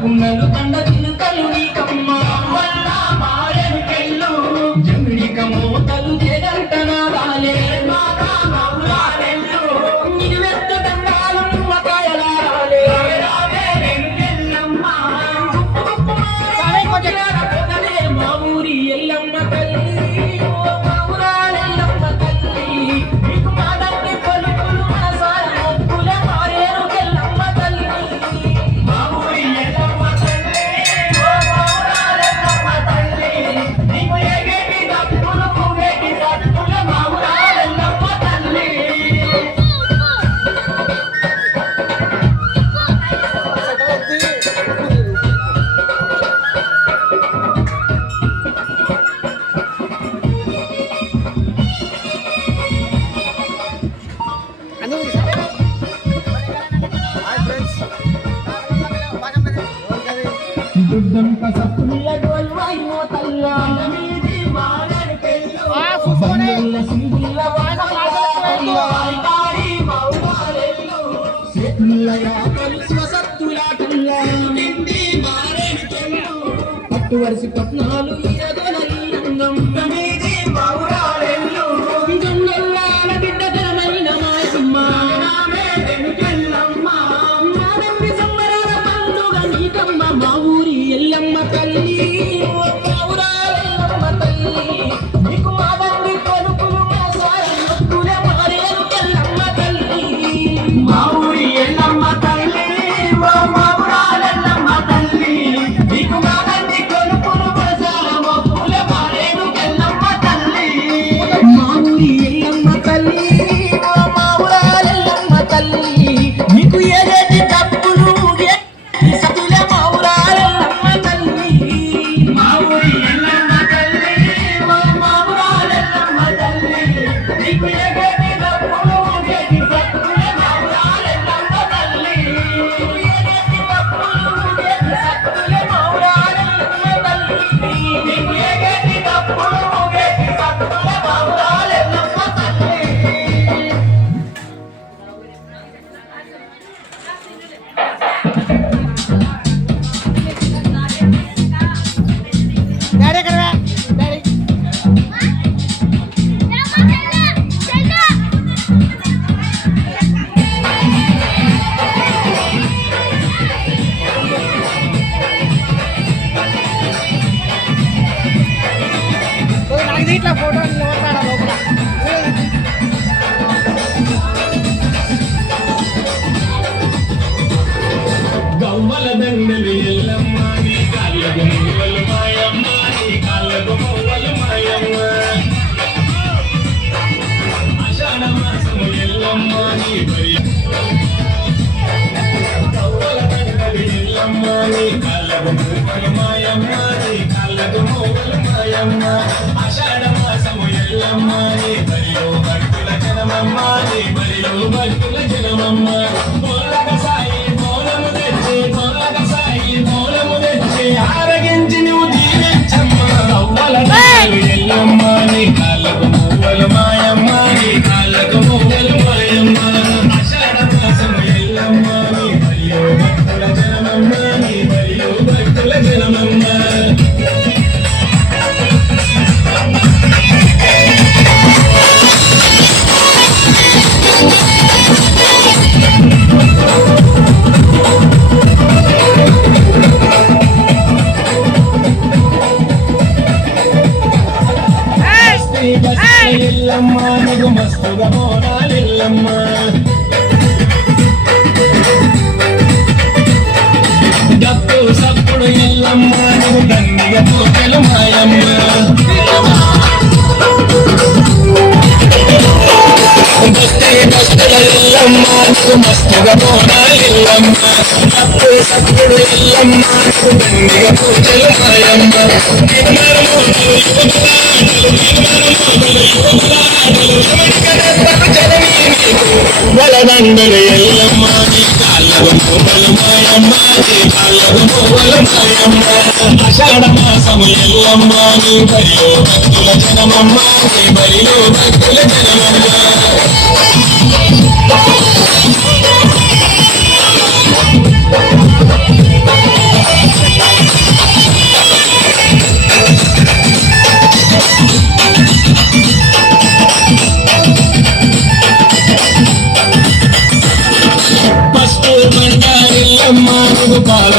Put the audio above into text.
కుండలు దండ చిలుకలు నీకమ్మ వల్ల మారెను పెళ్ళు జమిడిక మోతలు జగంటనాలే మాతా మౌరాలెల్లు నిలువెత్త దండాలు నిమ్మకాయలాలే రావే వెంకెల్లమ్మ మా ఊరి ఎల్లమ్మ తల్లి ఓ మౌరాలెల్లమ్మ తల్లి నీకు మాటకి పలుకులు మనసారి మొక్కుల మారేరు ఎల్లమ్మ తల్లి మా ఊరి ఎల్లమ్మ తల్లి ఓ మౌరాలెల్లమ్మ తల్లి నీకు ఎగేటి దప్పులు పువ్వేటి సత్తుల మౌరాలెల్లమ్మ తల్లి దుర్గంక సత్తుల గోల్వాయి మోతల్లా మీది మారని పెళ్ళు బంగళ్ళ సింగుల వాడవాయి మౌరాలెల్లు సేతుల యాకలు స్వసత్తులాటల్లా నిండి మారని పెళ్ళు పట్టు వరిసి పట్నాలు ఇరగలల్లంగం మీది మౌరాలెల్లు జొన్నల్లాల బిడ్డ జనమైన మాయమ్మ నామే వెనుకెల్లమ్మ నాదండి సంబరాల పండుగ నీకమ్మ మా ఊరి ఎల్లమ్మ తల్లి ఓ మౌరాలెల్లమ్మ తల్లి నీకు మాదండి కొలుపులు మోసారి మొక్కుల మారేరు ఎల్లమ్మ తల్లి మా ఊరి ఎల్లమ్మ తల్లి ఓ మౌరాలెల్లమ్మ తల్లి నీకు మాదండి కొలుపులు మోసారి మొక్కుల మారేరు ఎల్లమ్మ తల్లి మా ఊరి ఎల్లమ్మ తల్లి ఓ మౌరాలెల్లమ్మ తల్లి నీకు ఏదేటి డబ్బులు సతుల మౌరాలెల్లమ్మ తల్లి మా ఊరి ఎల్లమ్మ తల్లి ఓ మౌరాలెల్లమ్మ తల్లి నీకు ఏదేటి డబ్బులు సతుల మౌరాలెల్లమ్మ తల్లి ఏదేటి డబ్బులు సతుల మౌరాలెల్లమ్మ తల్లి నీకు ఏదేటి డబ్బులు సతుల మౌరాలెల్లమ్మ తల్లి డాడీ ఎక్కడ డాడీ నాకు దీంట్లో ఫోటో నిలబడతాడా లోపల గవ్వల దండలు ఎల్లమ్మ నీ కాళ్ళకు మువ్వలు మాయమ్మ నీ కాళ్ళకు మువ్వలు మాయమ్మ ఆషాఢ మాసము ఎల్లమ్మ నీ గవ్వల దండలు ఎల్లమ్మ నీ కాళ్ళకు మువ్వలు మాయమ్మ నీ కాళ్ళకు మువ్వలు మాయమ్మ ఆషాఢ మాసము ఎల్లమ్మ నీ బలిలో భక్తుల జనమమ్మ నీ బలిలో భక్తుల జనమమ్మ బోలక సాయి బోలము తెచ్చి బోలక సాయి బోలము తెచ్చి ఆరగించి నువ్వు దీవించమ్మ గవ్వల దండలు ఎల్లమ్మ నీ కాళ్ళకు మువ్వలు మాయమ్మ నీ కాళ్ళకు మువ్వలు మాయమ్మ ఆషాఢ మాసము ఎల్లమ్మ నీ బలిలో భక్తుల జనమమ్మ నీ బలిలో భక్తుల జనమమ్మ ఎల్లమ్మ నీకు మస్తుగా బోనాలెల్లమ్మ డప్పు సప్పుడు ఎల్లమ్మ నీకు దండిగా పూజలు మాయమ్మ బస్తుల ఎల్లమ్మ నీకు మస్తుగా బోనాలెల్లమ్మ డప్పు సప్పుడు ఎల్లమ్మ నీకు దండిగా పూజలు మాయమ్మ వలదండలు ఎల్లమ్మ నీ కాళ్ళకు మువ్వలు మాయమ్మ నీ కాళ్ళకు మువ్వలు మాయమ్మ ఆషాఢ మాసము ఎల్లమ్మ నీ బలిలో భక్తుల జనమమ్మ నీ బలి బడిలో భక్తుల జనమమ్మ పసుపు బండారిల్లమ్మ నువ్వు పాల